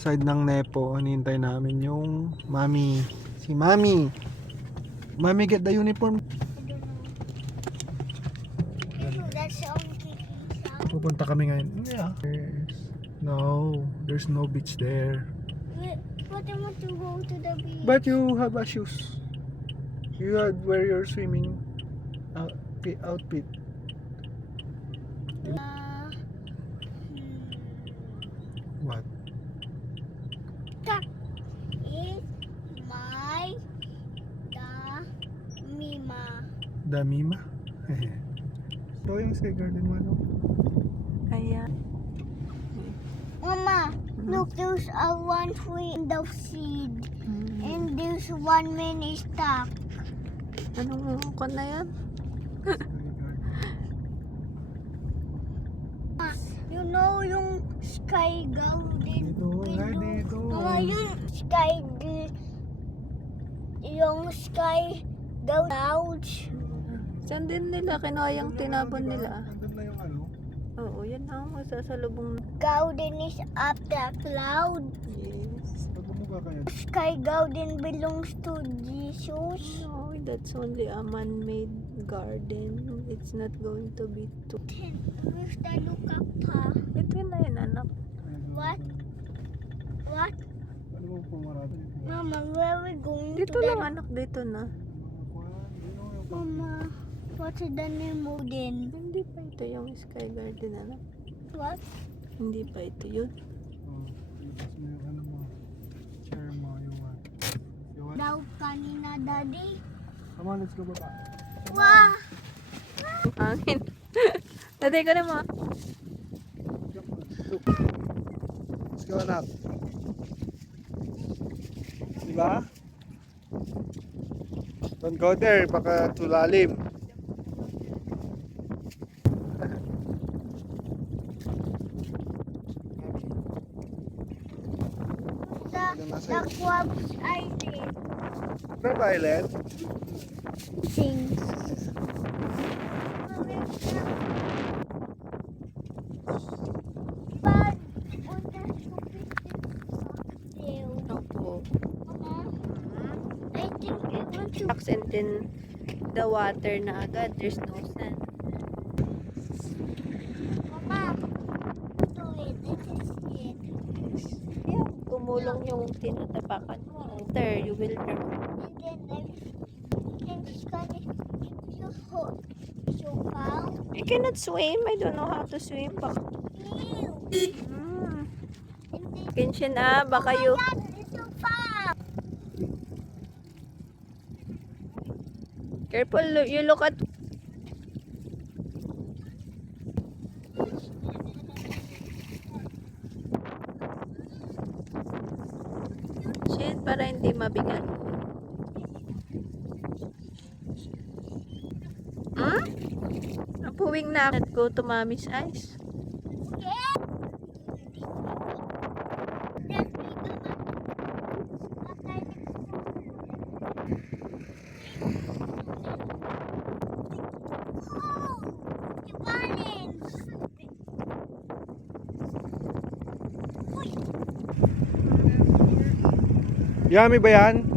side ng Nepo. Hinihintay namin yung Mami. Si Mami. Mami, get the uniform. That's on kicking sound. Pupunta kami ngayon. Yeah. No, there's no beach there. But I want to go to the beach. But you have a shoes. You had wear your swimming outfit. What? That is my Mima. Damima? Ito yung sa garden mo, no? Ayan. Mama, look, there's a one tree in the seed. And there's one man is stuck. Anong kon na yan? You know yung sky golden. Dito, nga dito. Mama, yung sky clouds. Saan din nila kinuha yung tinapon nila? Nandun na yung ano? Oo, yan ang masasalubong. Golden is up the cloud. Yes. Pagmumukha kayo. Sky golden belongs to Jesus. No, that's only a man-made garden. It's not going to be too... Where's the look up pa? Ito na yun, anak. What? What? Ano mo pumarado? Mama, where are we going Dito to? lang, anak. Dito na. Mama, what's the name of den? Hindi pa ito yung sky garden, anak. What? Hindi pa ito yun. Ilabas mo yung ano mo. Share mo yung what? Yung what? Daw kanina, Daddy. Come on, let's go baba. Wow! Hangin. Tatay ko na mo. Let's go, anak. Diba? Don't go there, baka tulalim. The Crab's Island. Crab Island? Things. But on the stupid hill. Opo. I think I want to. And then the water na agad. There's no sand. Mama, do it. This is it. Yeah, gumulong yung tinatapakan mo. After, you will drown. And it's gonna so far. I cannot swim. I don't know how to swim. Baka... Ew. Kenshin baka you... Dad, it's so far. Careful, you look at... Shit, para hindi mabigat. Napuwing na. Let's go to mommy's eyes. Yummy ba yan?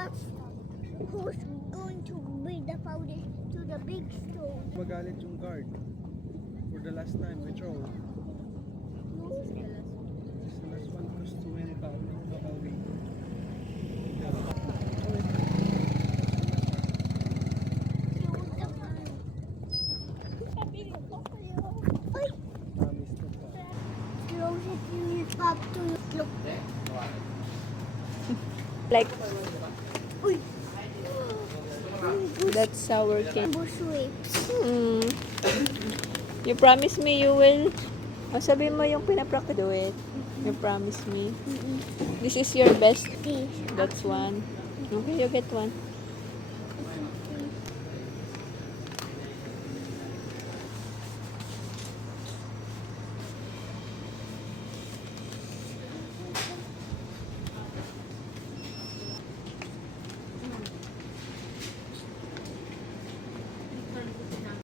But who's going to bring the powder to the big stone? Magalit yung guard. For the last time, we throw. It's the last one because too many powder. Close it, you have to look. Like, Uy! that's sour candy. Bush whips. You promise me you will. Sabi mo yung pinapractice. Do it. You promise me. This is your best. This. That's one. Okay, you get one.